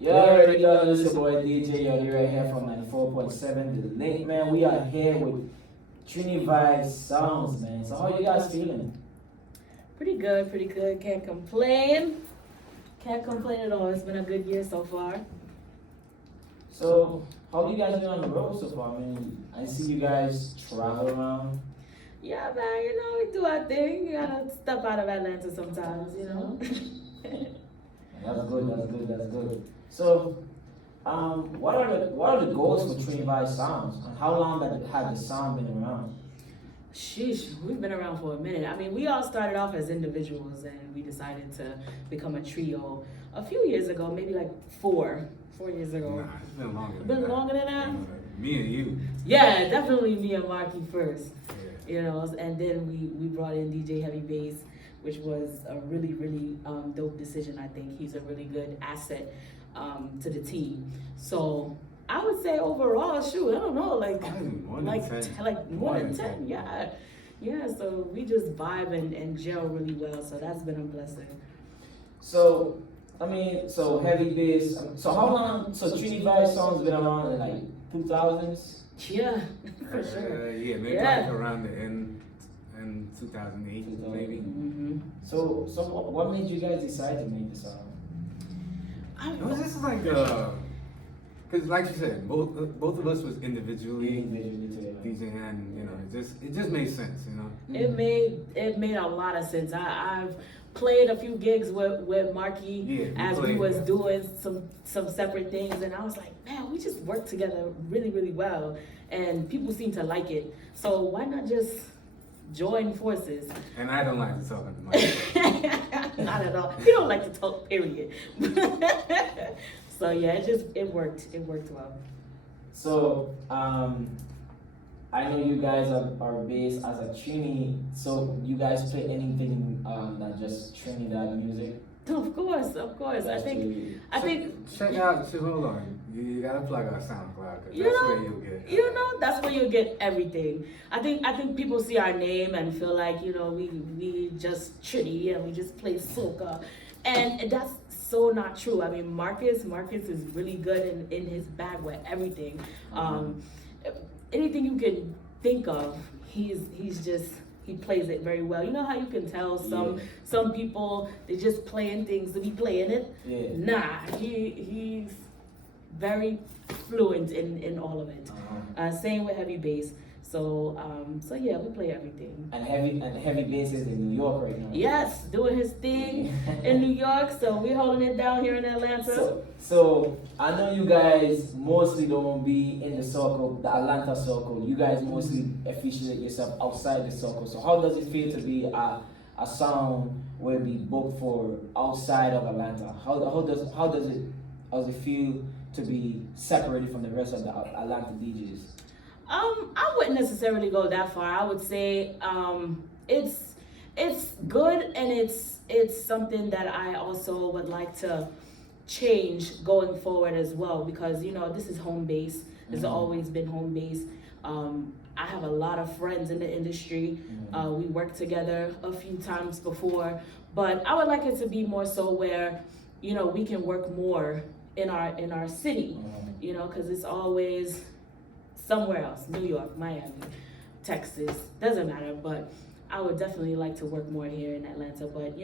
You already know this your boy DJ Yodi right here from 94.7 The Link, man. We are here with Trinivibez Soundz, man. So how you guys feeling? Pretty good, pretty good. Can't complain. Can't complain at all. It's been a good year so far. So how you guys doing on the road so far? I mean, I see you guys travel around. Yeah, man, we do our thing. You gotta step out of Atlanta sometimes. That's good, that's good, that's good. So, what are the goals for Trinivibez Soundz? And how long had the sound been around? Sheesh, we've been around for a minute. I mean, we all started off as individuals and we decided to become a trio a few years ago, maybe like 4 years ago. Nah, it's been longer. Been longer than that? Me and you. Yeah, definitely me and Marky first. Yeah. And then we brought in DJ Heavy Bass, which was a really, really dope decision. I think he's a really good asset to the team. So I would say overall, shoot, I don't know, like more than 10, yeah. Yeah, so we just vibe and gel really well, so that's been a blessing. So, so Heavy Bass. So how long? So Trinivibez Soundz been around in like 2000s. Yeah, for sure. Yeah, maybe like around the end in 2008, maybe. Mm-hmm. So what made you guys decide to make the song? It was just like because like you said, both of us was individually DJing, and it just made sense, It made a lot of sense. I've played a few gigs with Marky as we was doing some separate things, and I was like, man, we just work together really, really well, and people seem to like it. So why not just join forces? And I don't like to talk at the mic. Not at all. You don't like to talk, period. So yeah, it worked. It worked well. So I know you guys are based as a Trini. So you guys play anything that just Trinidad music? Of course. I think check out. Hold on. You gotta plug our SoundCloud because where you'll get. That's where you'll get everything. I think people see our name and feel like we just Trini and we just play soca, and that's so not true. I mean, Marcus is really good in his bag with everything. Anything you can think of, he plays it very well. You know how you can tell some people they just playing things to be playing it? Yeah. Nah, he's very fluent in all of it. Same with Heavy Bass. So yeah, we play everything. And Heavy Bass is in New York right now. Yes, doing his thing in New York. So we're holding it down here in Atlanta. So I know you guys mostly don't be in the circle, the Atlanta circle. You guys mostly affiliate yourself outside the circle. So how does it feel to be a sound will be booked for outside of Atlanta? How does it feel to be separated from the rest of the Atlanta DJs? I wouldn't necessarily go that far. I would say it's good, and it's something that I also would like to change going forward as well, because this is home base. This has always been home base. I have a lot of friends in the industry. We worked together a few times before, but I would like it to be more so where we can work more in our city, because it's always somewhere else, New York, Miami, Texas, doesn't matter, but I would definitely like to work more here in Atlanta. But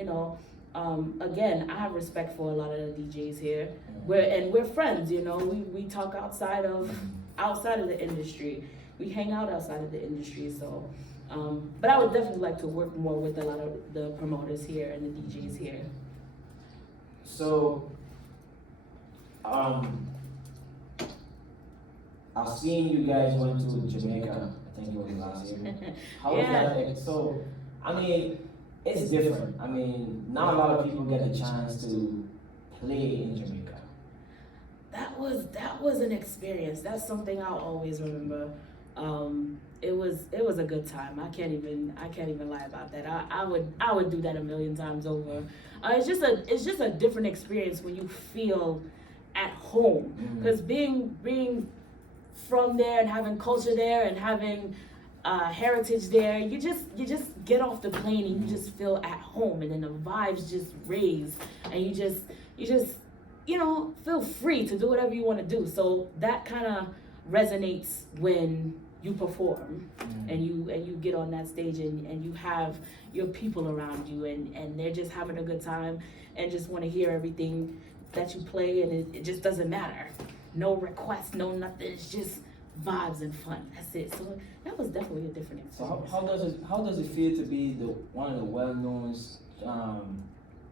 again, I have respect for a lot of the DJs here. We're friends, we talk outside of the industry. We hang out outside of the industry, so but I would definitely like to work more with a lot of the promoters here and the DJs here. So I've seen you guys went to Jamaica. I think it was last year. How was that? So, it's different. Not a lot of people get a chance to play in Jamaica. That was an experience. That's something I'll always remember. It was a good time. I can't even lie about that. I would do that a million times over. It's just a different experience when you feel at home, because being from there and having culture there and having heritage there, you just get off the plane and you just feel at home, and then the vibes just raise, and you just feel free to do whatever you want to do. So that kind of resonates when you perform and you get on that stage and you have your people around you and they're just having a good time and just want to hear everything that you play, and it just doesn't matter. No requests, no nothing. It's just vibes and fun. That's it. So that was definitely a different experience. So how does it feel to be one of the well-known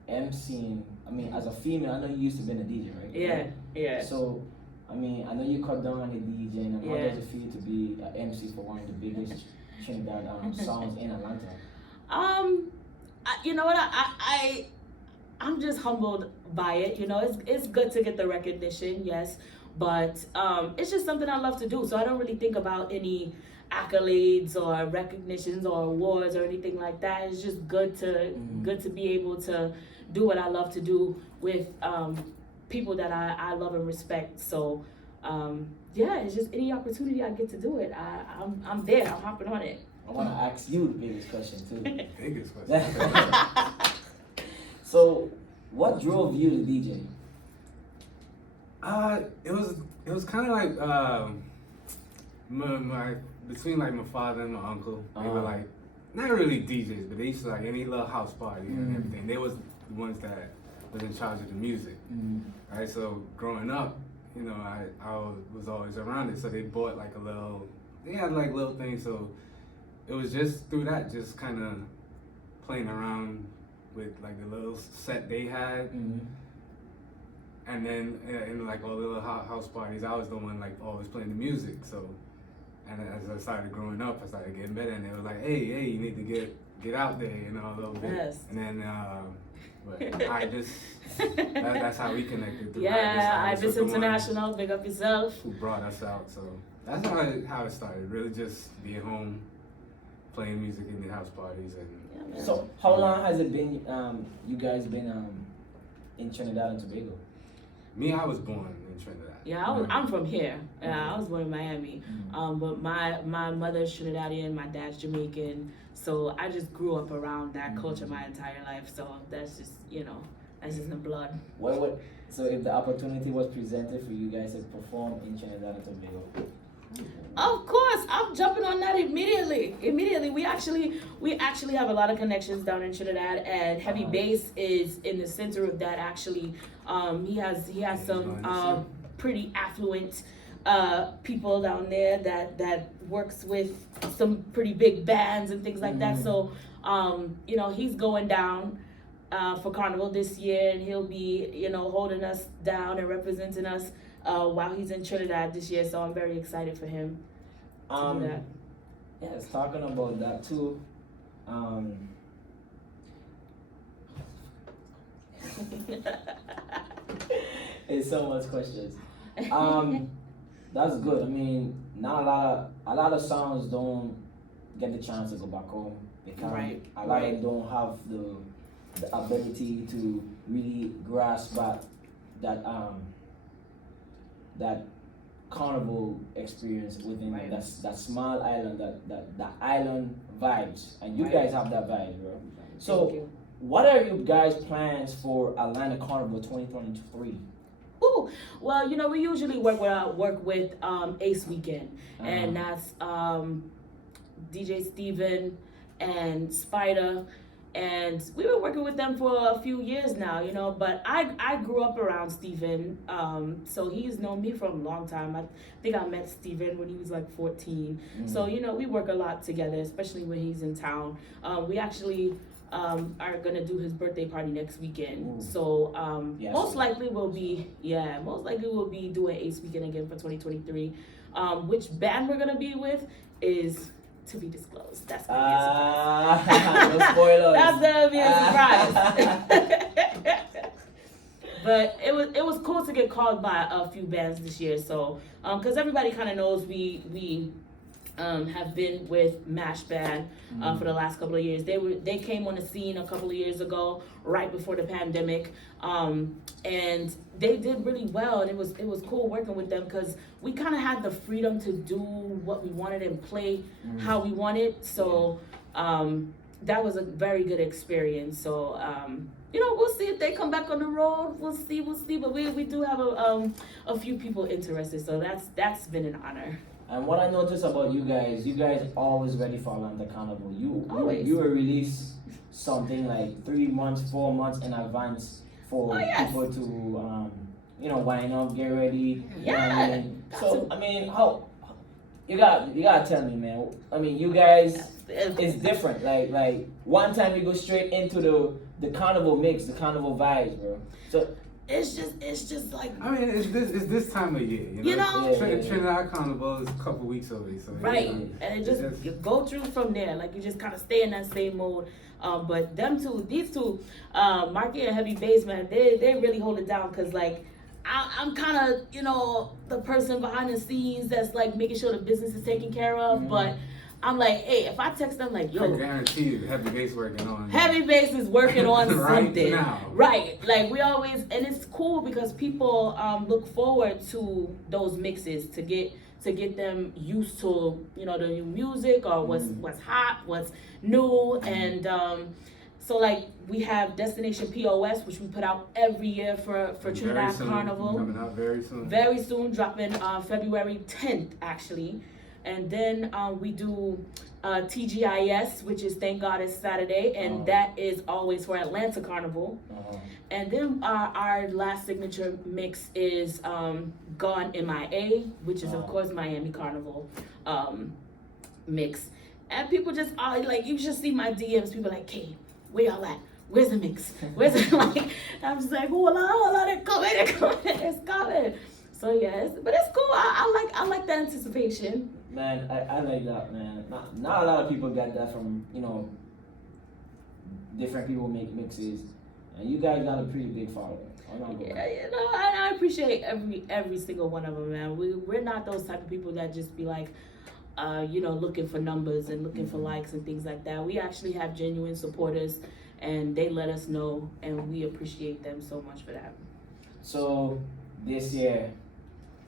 MCing? I mean, as a female, I know you used to be a DJ, right? Yeah. So, I mean, I know you cut down on the DJ, and how does it feel to be an MC for one of the biggest Trinidad sounds in Atlanta? You know what? I'm just humbled by it. It's good to get the recognition, yes, but it's just something I love to do. So I don't really think about any accolades or recognitions or awards or anything like that. It's just good to be able to do what I love to do with people that I love and respect. So it's just any opportunity I get to do it, I'm there. I'm hopping on it. I want to ask you the biggest question too. Biggest question. So, what drove you to DJ? It was kind of like my between like my father and my uncle. They were like not really DJs, but they used to like any little house party and everything. They was the ones that was in charge of the music, right? So growing up, I was always around it. So they bought like they had like little things. So it was just through that, just kind of playing around with like the little set they had. And then in like all the little house parties, I was the one like always playing the music. So, and as I started growing up, I started getting better, and they were like, "Hey, you need to get out there, a little bit." Yes. And then, but I just that's how we connected. Ibis International, big up yourself. Who brought us out? So that's how it started. Really, just being home, playing music in the house parties, and. So how long has it been? You guys been in Trinidad and Tobago? Me, I was born in Trinidad. Yeah, I'm from here. Yeah, I was born in Miami. But my mother's Trinidadian, my dad's Jamaican. So I just grew up around that culture my entire life. So that's just, that's just in the blood. So if the opportunity was presented for you guys to perform in Trinidad and Tobago? Of course, I'm jumping on that immediately. We actually have a lot of connections down in Trinidad, and Heavy Bass is in the center of that. Actually, he has some pretty affluent people down there that works with some pretty big bands and things like that. So, he's going down for Carnival this year, and he'll be holding us down and representing us while he's in Trinidad this year. So I'm very excited for him to do that. Yes, talking about that too. It's so much questions. That's good. I mean, not a lot of sounds don't get the chance to go back home. A lot of them don't have the ability to really grasp that carnival experience within that small island, that island vibes, and you guys have that vibe, bro. So, what are you guys' plans for Atlanta Carnival 2023? Ooh, well, we usually work with Ace Weekend, and that's DJ Steven and Spider. And we've been working with them for a few years now, but I grew up around Steven, so he's known me for a long time. I think I met Steven when he was like 14. So, we work a lot together, especially when he's in town. We actually are going to do his birthday party next weekend. So most likely we'll be doing Ace Weekend again for 2023. Which band we're going to be with is to be disclosed. That's gonna be a surprise. No spoilers. That's gonna be a surprise. But it was cool to get called by a few bands this year. So because everybody kind of knows we have been with Mash Band for the last couple of years. They came on the scene a couple of years ago, right before the pandemic, and they did really well. And it was cool working with them because we kind of had the freedom to do what we wanted and play how we wanted. So that was a very good experience. So you know, we'll see if they come back on the road. We'll see. But we do have a few people interested, so that's been an honor. And what I noticed about you guys always ready for Atlanta Carnival. You Always. will release something like 3 months, 4 months in advance for people to wind up, get ready. Yeah. You know what I mean? So I mean, how you gotta tell me, man. I mean, you guys, it's different. Like one time you go straight into the carnival mix, the carnival vibes, bro. So it's just like, I mean, it's this time of year, you know. Yeah. Trinidad Carnival is a couple weeks away, so right, yeah. and it just you go through from there. Like you just kind of stay in that same mode. But these two, Marky and Heavy Bass, man, they really hold it down because like I'm kind of the person behind the scenes that's like making sure the business is taken care of, but. I'm like, hey, if I text them like, yo, I guarantee you, Heavy Bass working on. Heavy Bass is working on right something, now. Right? Like we always, and it's cool because people look forward to those mixes to get them used to the new music or what's hot, what's new, and so like we have Destination POS, which we put out every year for Trinidad Carnival. Coming out very soon. Very soon, dropping February 10th actually. And then we do TGIS, which is Thank God It's Saturday, and that is always for Atlanta Carnival. And then our last signature mix is Gone MIA, which is of course Miami Carnival mix. And people just like, you should see my DMs. People like, Kate, where y'all at? Where's the mix? Where's it? Like, I'm just like, hold on, they're coming, it's coming. So yes, but it's cool. I like the anticipation. Man, I like that, man. Not a lot of people get that from, different people make mixes. And you guys got a pretty big following. Yeah, I appreciate every single one of them, man. We're not those type of people that just be like, looking for numbers and looking for likes and things like that. We actually have genuine supporters, and they let us know, and we appreciate them so much for that. So, this year,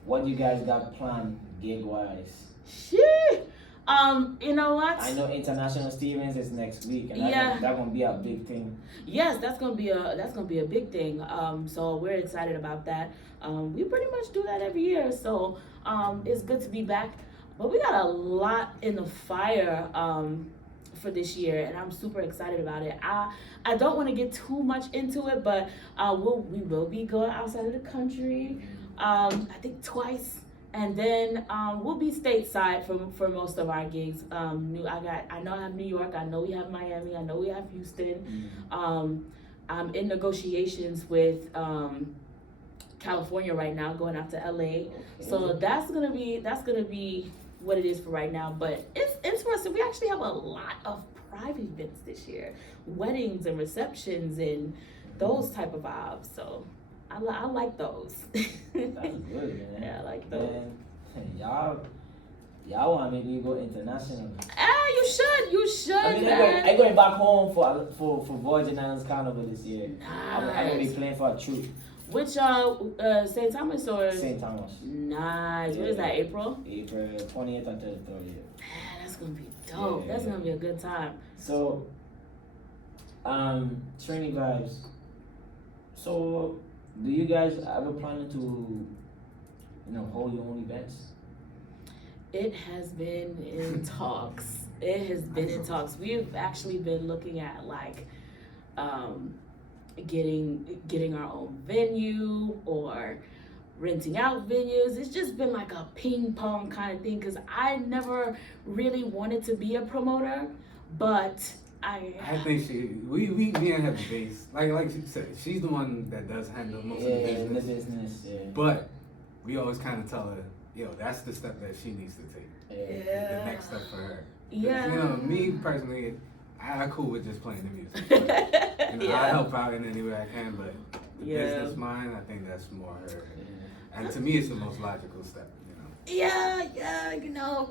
what you guys got planned gig-wise? Shit. You know what? I know International Stevens is next week, and that's gonna be a big thing. Yes, that's gonna be a big thing. So we're excited about that. We pretty much do that every year, so it's good to be back. But we got a lot in the fire for this year, and I'm super excited about it. I don't want to get too much into it, but we will be going outside of the country. I think twice. And then we'll be stateside for most of our gigs. I know I have New York. I know we have Miami. I know we have Houston. I'm in negotiations with California right now, going out to LA. Okay. So that's gonna be what it is for right now. But it's interesting. We actually have a lot of private events this year, weddings and receptions and those type of vibes. So. I like those. That's good, man. Yeah, I like those. Man, y'all want to make me go international. You should, I mean, man. I'm going back home for Virgin Islands Carnival this year. Nice. I'm going to be playing for a troupe. Which St. Thomas or? St. Thomas. Nice. Yeah. What is that? April 20th and 30th. Man, that's gonna be dope. Yeah. That's gonna be a good time. So, Trinivibez. So, do you guys ever plan to, hold your own events? It has been in talks. It has been in talks. We've actually been looking at like, getting our own venue or renting out venues. It's just been like a ping pong kind of thing because I never really wanted to be a promoter, but I think we and her base, like she said, she's the one that does handle most of the business. Yeah. But we always kind of tell her, that's the step that she needs to take. Yeah. The next step for her. Yeah. Me personally, I cool with just playing the music. But, I help out in any way I can, but the business mind, I think that's more her. And to me, it's the most logical step. Yeah,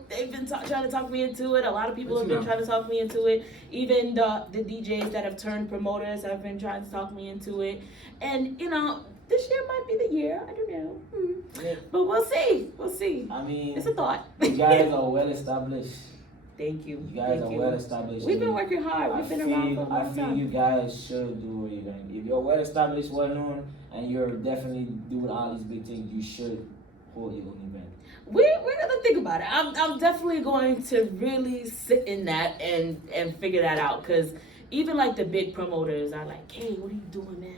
they've been trying to talk me into it. A lot of people have been trying to talk me into it. Even the DJs that have turned promoters have been trying to talk me into it. And, this year might be the year. I don't know. Yeah. But we'll see. I mean, it's a thought. You guys are well established. Thank you. You guys Thank are you. well established. We've been working hard. We've been around for a I long feel time. you guys should do what you're gonna do. If you're well established, well known, and you're definitely doing all these big things, you should hold your own event. We're gonna think about it. I'm definitely going to really sit in that and figure that out, because even like the big promoters are like, hey, what are you doing, man?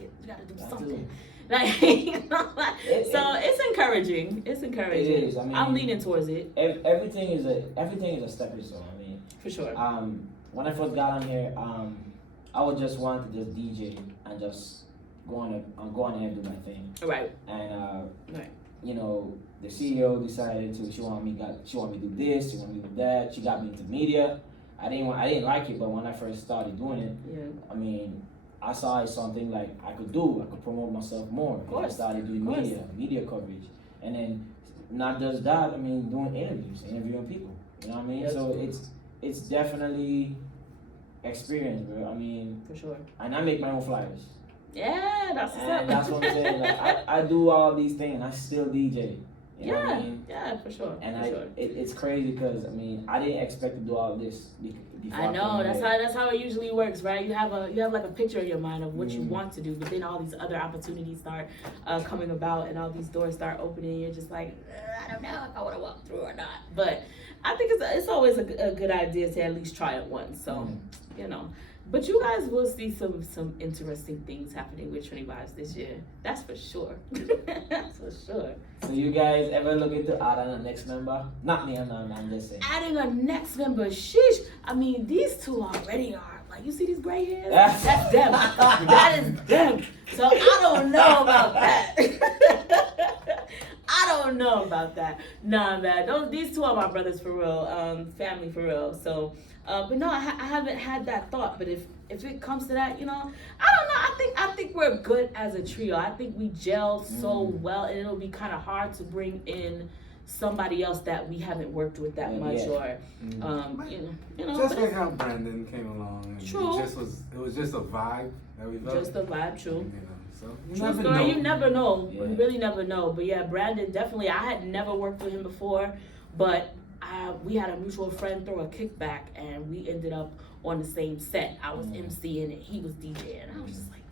You gotta do something. Like, you know, like, it's encouraging. It's encouraging. It is. I mean, I'm leaning towards it. Everything is a stepping stone. I mean, For sure. When I first got on here, I would just want to just DJ and just go on ahead and do my thing. Right. And Right. you know, the CEO decided she wanted me to do this, she wanted me to do that. She got me into media. I didn't like it, but when I first started doing it, Yeah. I mean, I saw it something like I could promote myself more. Of course. I started doing Of course. media coverage, and then not just that. I mean, doing interviewing people. You know what I mean? Yes. So it's definitely experience, bro. I mean, For sure. and I make my own flyers. Yeah, that's what's And up. that's what I'm saying. Like, I do all these things, and I still DJ. You know what I mean? Yeah, for sure. And for sure. it's crazy because I mean I didn't expect to do all this. Before I know came that's how it usually works, right? You have like a picture in your mind of what you want to do, but then all these other opportunities start coming about, and all these doors start opening. You're just like, I don't know if I want to walk through or not. But I think it's always a good idea to at least try it once. So you know. But you guys will see some interesting things happening with Trinivibez this year. That's for sure. That's for sure. So you guys ever look into adding a next member? Not me, I'm just saying. Adding a next member, sheesh. I mean, these two already are. Like, you see these gray hairs? That's them. That is them. So I don't know about that. I don't know about that. Nah, man. These two are my brothers for real. Family for real. So, but no, I haven't had that thought. But if it comes to that, you know, I don't know. I think we're good as a trio. I think we gel so well, and it'll be kind of hard to bring in somebody else that we haven't worked with that much, or you know. Just like how Brandon came along, and True. It was just a vibe that we felt. Just a vibe, true. You know, so True story, you never know. Yeah. You really never know. But yeah, Brandon, definitely. I had never worked with him before, but we had a mutual friend throw a kickback, and we ended up on the same set. I was emceeing and he was DJing. I was just like,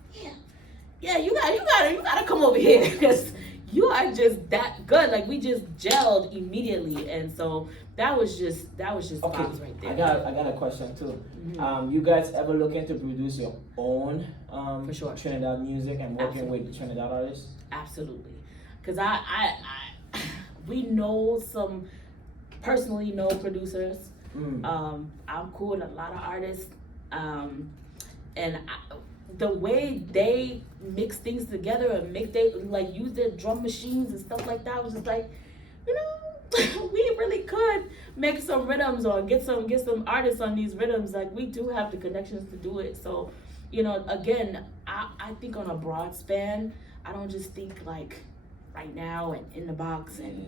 yeah, you gotta come over here, because you are just that good. Like, we just gelled immediately, and so that was just Okay, vibes right there. I got a question too. You guys ever looking to produce your own For sure. Trinidad music and working Absolutely. with Trinidad artists? Absolutely, because we know personally know producers. I'm cool with a lot of artists, and the way they mix things together and use their drum machines and stuff like that was just like, you know, we really could make some rhythms or get some artists on these rhythms. Like, we do have the connections to do it. So, you know, again, I think on a broad span. I don't just think like right now and in the box and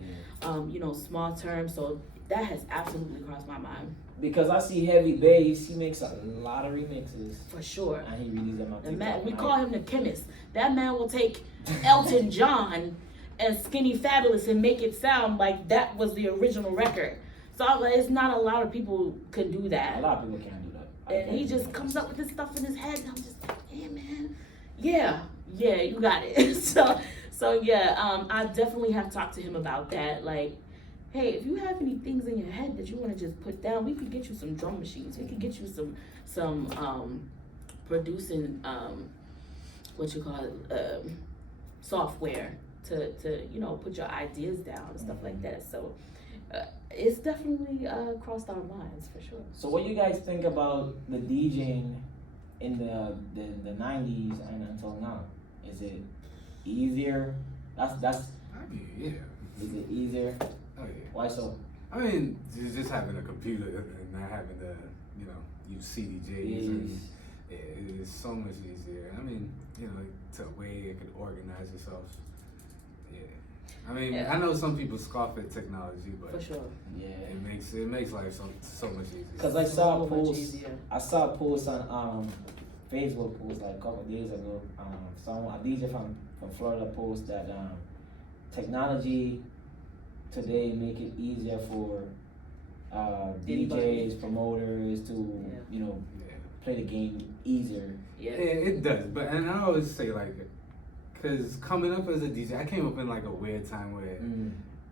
you know, small terms. So that has absolutely crossed my mind. Because I see Heavy Bass, he makes a lot of remixes. For sure. And he releases them on The TikTok. man, we call him the chemist. That man will take Elton John and Skinny Fabulous and make it sound like that was the original record. So I was like, it's not a lot of people can do that. A lot of people can't do that. And he just comes up with this stuff in his head, and I'm just like, yeah, man. Yeah, you got it. So yeah, I definitely have talked to him about that. Like, hey, if you have any things in your head that you want to just put down, we could get you some drum machines. We could get you some producing software to you know, put your ideas down and stuff like that. So it's definitely crossed our minds for sure. So what you guys think about the DJing in the 90s and until now? Is it easier? That's I mean, yeah. Is it easier? Oh yeah. Why so? I mean, just having a computer and not having to, you know, use CDJs. And, yeah, it's so much easier. I mean, you know, to a way it could organize yourself. Yeah. I mean, I know some people scoff at technology, but For sure. Yeah. it makes life so much easier. Cause I saw a So much post. easier. I saw a post on Facebook post like a couple of days ago. A DJ from Florida post that technology today make it easier for Anybody. DJs, promoters to you know play the game easier. Yeah. It does, and I always say like, cause coming up as a DJ, I came up in like a weird time where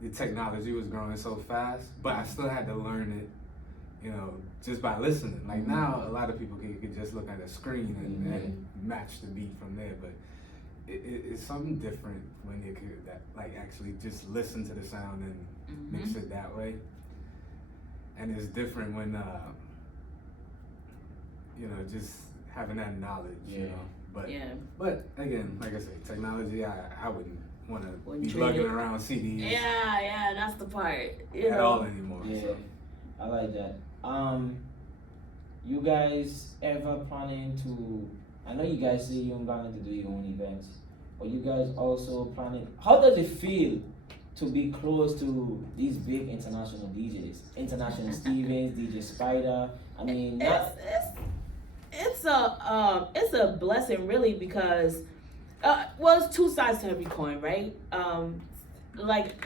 the technology was growing so fast, but I still had to learn it, you know, just by listening. Like now, a lot of people could just look at a screen and match the beat from there, but it's something different when you could actually just listen to the sound and mix it that way. And it's different when you know, just having that knowledge, you know. But again, like I said, technology, I wouldn't want to be lugging around CDs. Yeah, that's the part. At all anymore. Yeah, So. I like that. You guys ever planning to? I know you guys say you're planning to do your own events, but you guys also planning. How does it feel to be close to these big international DJs, International Stevens, DJ Spider? I mean, it's a blessing really because well, it's two sides to every coin, right? Like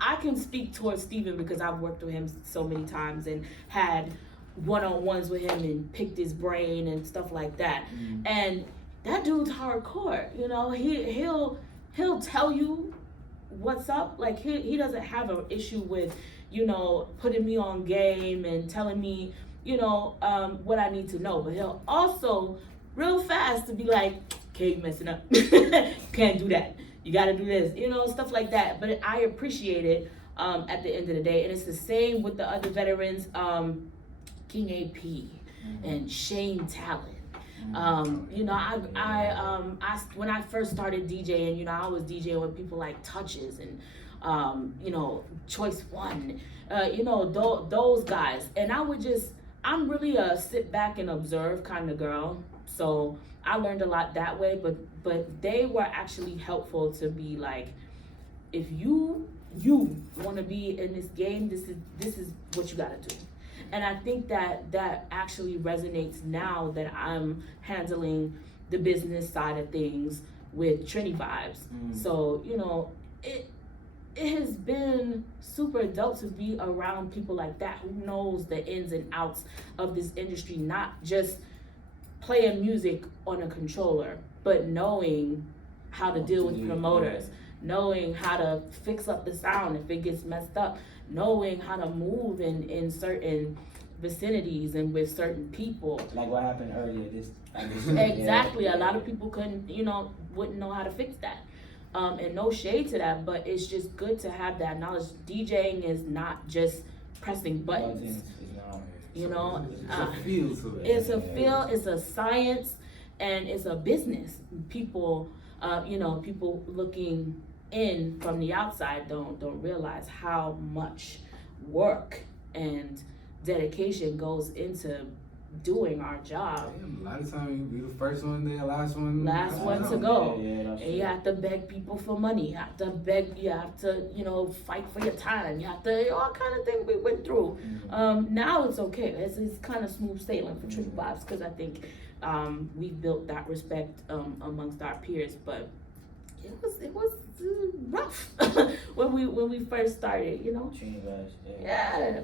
I can speak towards Steven because I've worked with him so many times and had one-on-ones with him and picked his brain and stuff like that. And that dude's hardcore, you know. He'll tell you what's up. Like he doesn't have an issue with, you know, putting me on game and telling me, you know, what I need to know. But he'll also real fast to be like, okay, you messing up. Can't do that. You gotta do this, you know, stuff like that. But I appreciate it at the end of the day. And it's the same with the other veterans, King AP and Shane Talon. You know, I when I first started DJing, you know, I was DJing with people like Touches and you know, Choice One, you know, those guys. And I'm really a sit back and observe kind of girl. So I learned a lot that way, but they were actually helpful to be like, if you want to be in this game, this is what you got to do. And I think that actually resonates now that I'm handling the business side of things with Trinivibez. So, you know, it has been super dope to be around people like that who knows the ins and outs of this industry, not just playing music on a controller, but knowing how to deal with promoters, knowing how to fix up the sound if it gets messed up, knowing how to move in certain vicinities and with certain people. Like what happened earlier. Exactly. A lot of people wouldn't know how to fix that. And no shade to that, but it's just good to have that knowledge. DJing is not just pressing buttons. You know, it's a feel to it. It's a feel, it's a science, and it's a business. People, you know, people looking in from the outside don't realize how much work and dedication goes into doing our job. A lot of times you be the first one there, last one to go. And you have to beg people for money. You have to, you know, fight for your time. You have to, all kind of things we went through. Now it's okay. It's kind of smooth sailing for Trinivibez because I think we built that respect amongst our peers. But it was rough when we first started, you know. Yeah.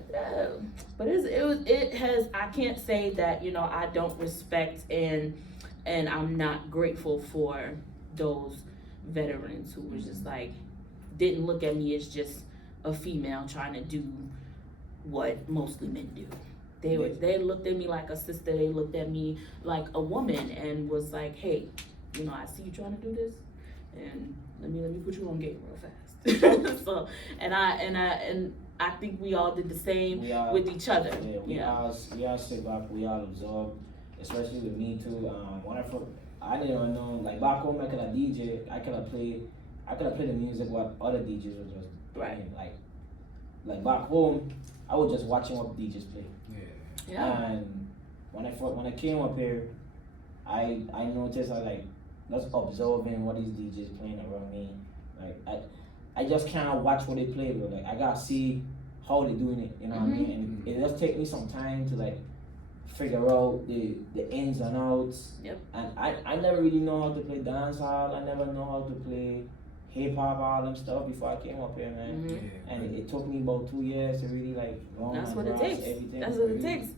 But it has. I can't say that, you know, I don't respect and I'm not grateful for those veterans who were just like, didn't look at me as just a female trying to do what mostly men do. They looked at me like a sister. They looked at me like a woman and was like, hey, you know, I see you trying to do this, and let me put you on game real fast. So and I think we all did the same with each other. Yeah, we all sit back, we all absorb, especially with me too. When I didn't even know, like back home I could have DJ, I could have played the music what other DJs were just playing. Like back home, I was just watching what DJs play. Yeah. And when I came up here, I noticed I just observing what these DJs playing around me. Like I just can't watch what they play, but like I gotta see how they doing it. You know what I mean? And it just take me some time to like figure out the ins and outs. Yep. And I never really know how to play dancehall. I never know how to play hip hop, all them stuff before I came up here, man. Mhm. And it took me about 2 years to really like learn That's my what it grasp, takes. everything. That's what it takes.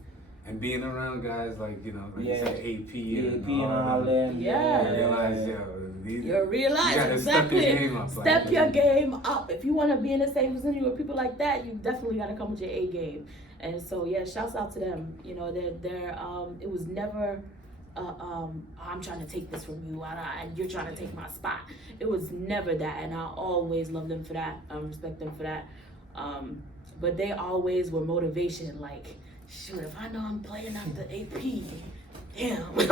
And being around guys like, you know, like Yeah. you said, AP Yeah, and and all them. them. Yeah. I realize, yo, these, You realize you gotta exactly. step your game up. Step your game up. If you want to be in the same vicinity with people like that, you definitely got to come with your A game. And so yeah, shouts out to them. You know, they're it was never I'm trying to take this from you and you're trying to take my spot. It was never that, and I always love them for that. Respect them for that. But they always were motivation. Like, shoot, if I know I'm playing out the AP. Damn, like,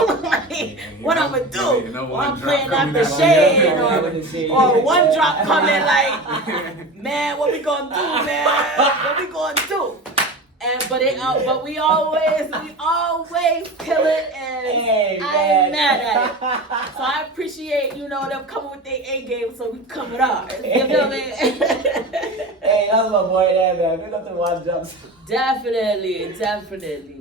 what I'm gonna do? Or I'm playing out the shade, or one drop coming, like, man, what we gonna do, man? What we gonna do? And but we always kill it, and I ain't mad at it. So I appreciate, them coming with their A game, so we come with ours. You feel me? Hey, that's my boy there, man. Pick up the one drops. Definitely.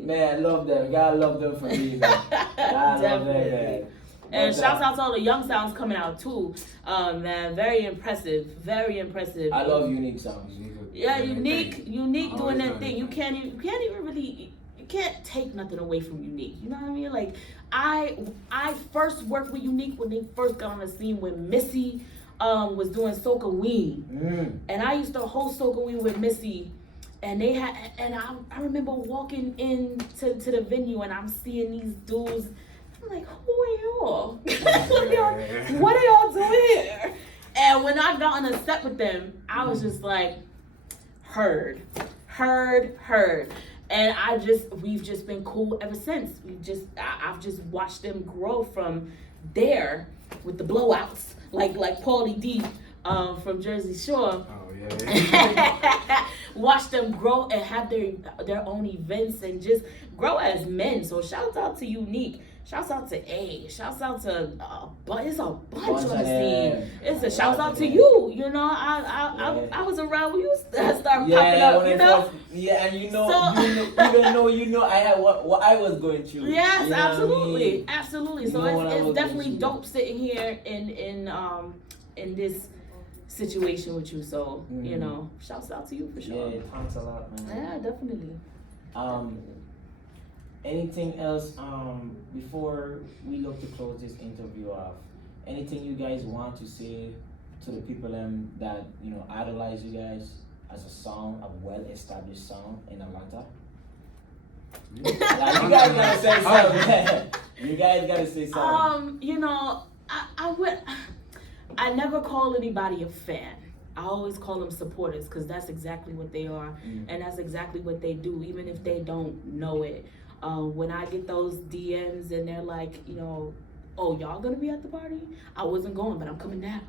Man, love them. Gotta love them for me, man. Gotta love them, man. And shouts out to all the young sounds coming out too. Man, very impressive. I love unique sounds. Yeah, unique doing that thing. You can't even really, you can't take nothing away from Unique. You know what I mean? Like, I first worked with Unique when they first got on the scene when Missy was doing Soca Ween. And I used to host Soca Ween with Missy. And I remember walking into the venue and I'm seeing these dudes. I'm like, who are y'all? What are y'all doing here? And when I got on a set with them, I was just like, heard. And we've just been cool ever since. I've just watched them grow from there with the blowouts, like Paulie D from Jersey Shore. Oh yeah. Watch them grow and have their own events and just grow as men. So shout out to Unique. Shouts out to A. Shouts out to it's a bunch on the scene. It's a shouts out to you. I was around when you started popping up. And you know I had what I was going through. Yes, absolutely. So it's definitely through. dope sitting here in this situation with you. So shouts out to you for sure. Yeah, thanks a lot, man. Yeah, definitely. Anything else before we look to close this interview off? Anything you guys want to say to the people that idolize you guys as a well-established sound in Atlanta? You guys gotta say something. You guys gotta say something. I never call anybody a fan. I always call them supporters because that's exactly what they are, and that's exactly what they do, even if they don't know it. When I get those DMs and they're like, oh, y'all gonna be at the party? I wasn't going, but I'm coming now.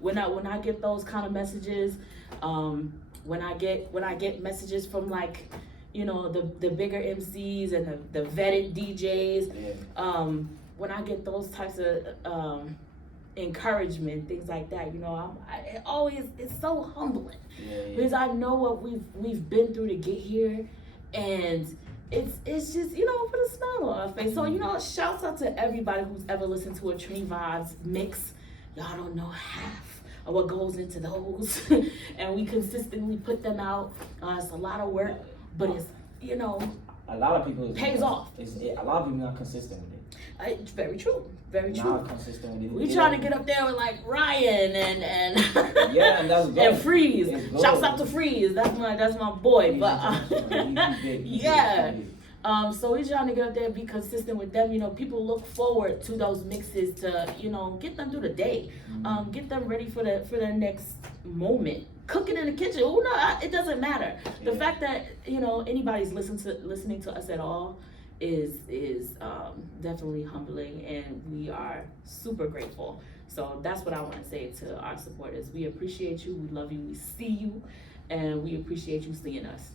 When I get those kind of messages, when I get messages from like, the bigger MCs and the vetted DJs, when I get those types of encouragement, things like that, it's so humbling because I know what we've been through to get here, and it's just, put a smile on our face. So, shouts out to everybody who's ever listened to a Trinivibez mix. Y'all don't know half of what goes into those. And we consistently put them out. It's a lot of work, but it's, a lot of people pays off. A lot of people not consistent with it. It's very true. Very true. Not consistent with it. We trying to get up there with like Ryan and yeah, and that's good. And Freeze. Shouts out to Freeze. That's my boy. But yeah. So we're trying to get up there and be consistent with them. People look forward to those mixes to, get them through the day. Get them ready for their next moment. Cooking in the kitchen. Oh no, it doesn't matter. The fact that, anybody's listening to us at all is definitely humbling, and we are super grateful. So that's what I want to say to our supporters. We appreciate you, we love you, we see you, and we appreciate you seeing us.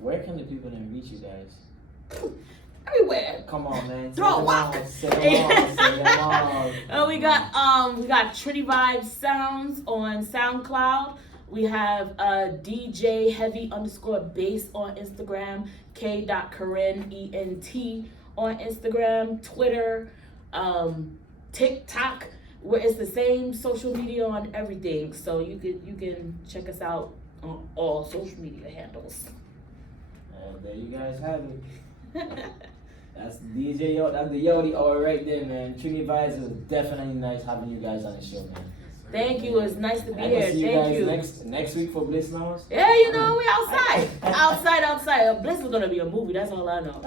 Where can the people then reach you guys? Everywhere. Come on, man. Throw a walk. Say them all. We got Trinivibez Soundz on SoundCloud. We have DJ Heavy_Bass on Instagram, K.Karen ENT on Instagram, Twitter, TikTok. it's the same social media on everything, so you can check us out on all social media handles. And there you guys have it. That's DJ Yo. That's the Yodi hour right there, man. Trinivibez, it was definitely nice having you guys on the show, man. Thank you. It's nice to be I here. can see you Thank guys you. next week for Bliss Lounge. Yeah, you know, we outside. Bliss is gonna be a movie. That's all I know.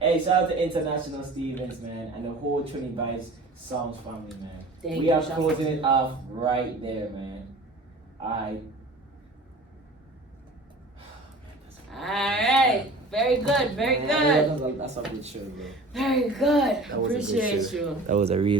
Hey, shout out to International Stevens, man, and the whole Trinivibez Soundz family, man. Thank We you. are Shout closing out. it off right there, man. Alright. All right. Very good. Very good. That's a good show, bro. Very good. That was a good Appreciate show. you. That was a real